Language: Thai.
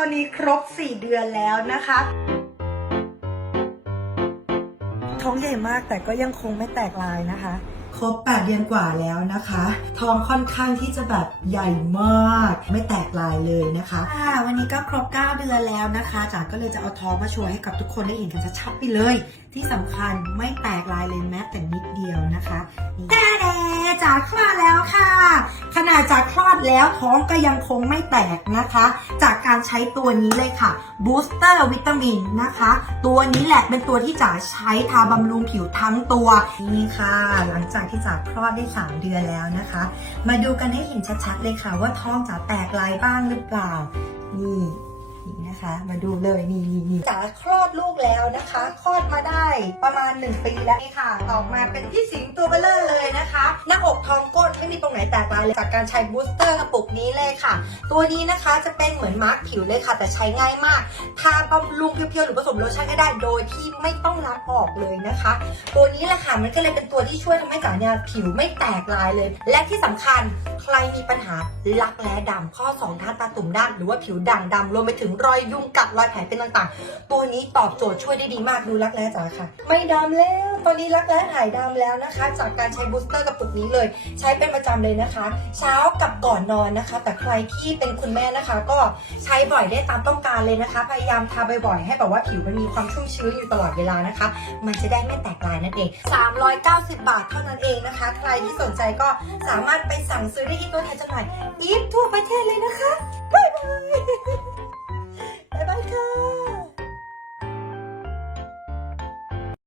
ตอนนี้ครบ 4 เดือนแล้วนะคะ ท้องใหญ่มากแต่ก็ยังคงไม่แตกลายนะคะ ครบ 8 เดือนกว่าแล้วนะคะ ท้องค่อนข้างที่จะแบบใหญ่มาก ไม่แตกลายเลยนะคะอ่าวันนี้ก็ครบ 9 เดือนแล้วนะคะจ๋าก็เลยจะเอาท้องมาโชว์ให้กับทุกคนได้เห็นกันชัดๆไปเลย ที่สำคัญไม่แตกลายเลยแม้แต่นิดเดียวนะคะนี่แด่ๆจ๋าคลอดแล้วค่ะ ขนาดจากคลอดแล้วท้องก็ยังคงไม่แตกนะคะ จากการใช้ตัวนี้เลยค่ะ Booster วิตามินนะคะ ตัวนี้แหละเป็นตัวที่จ๋าใช้ทาบำรุงผิวทั้งตัวนี่ค่ะ หลังจากที่จ๋าคลอดได้ 3 เดือนแล้วนะคะ มาดูกันให้เห็นชัดๆเลยค่ะ ว่าท้องจ๋าแตกลายบ้างหรือเปล่านี่ นะคะ มาดูเลยนี่นี่นี่จ๋าคลอดลูกแล้วนะคะ คลอดมาได้ประมาณ 1 ปีแล้วนี่ค่ะ ออกมาเป็นพี่สิงตัวเบลเลอร์เลยนะคะ หน้าอกท้องก้นไม่มีตรงไหนแตกลายเลยจากการใช้บูสเตอร์กระปุกนี้เลยค่ะ ตัวนี้นะคะจะเป็นเหมือนมาร์กผิวเลยค่ะ แต่ใช้ง่ายมากทาบำรุงเพียวๆหรือผสมโลชั่นก็ได้โดยที่ไม่ต้องล้างออกเลยนะคะ ตัวนี้แหละค่ะมันก็เลยเป็นตัวที่ช่วยทำให้จ๋าเนี่ยผิวไม่แตกลายเลย และที่สำคัญใครมีปัญหาลักแร้ดำข้อสองท่าตาตุ่มด้านหรือว่าผิวด่างดำรวมไปถึงรอยยุงกัดรอยแผลเป็นต่างๆ ตัวนี้ตอบโจทย์ช่วยได้ดีมากดูรักแร้จ๋าค่ะ ไม่ดำแล้ว ตอนนี้รักแร้หายดำแล้วนะคะ จากการใช้บูสเตอร์กระปุกนี้เลย ใช้เป็นประจำเลยนะคะ เช้ากับก่อนนอนนะคะ แต่ใครที่เป็นคุณแม่นะคะ ก็ใช้บ่อยได้ตามต้องการเลยนะคะ พยายามทาบ่อยๆให้แบบว่าผิวมันมีความชุ่มชื้นอยู่ตลอดเวลานะคะ มันจะได้ไม่แตกลายนั่นเอง 390 บาทเท่านั้นเองนะคะ ใครที่สนใจก็สามารถไปสั่งซื้อได้ที่ตัวแทนจำหน่ายอีฟทั่วประเทศเลยนะคะบ๊ายบายบ๊ายบายค่ะ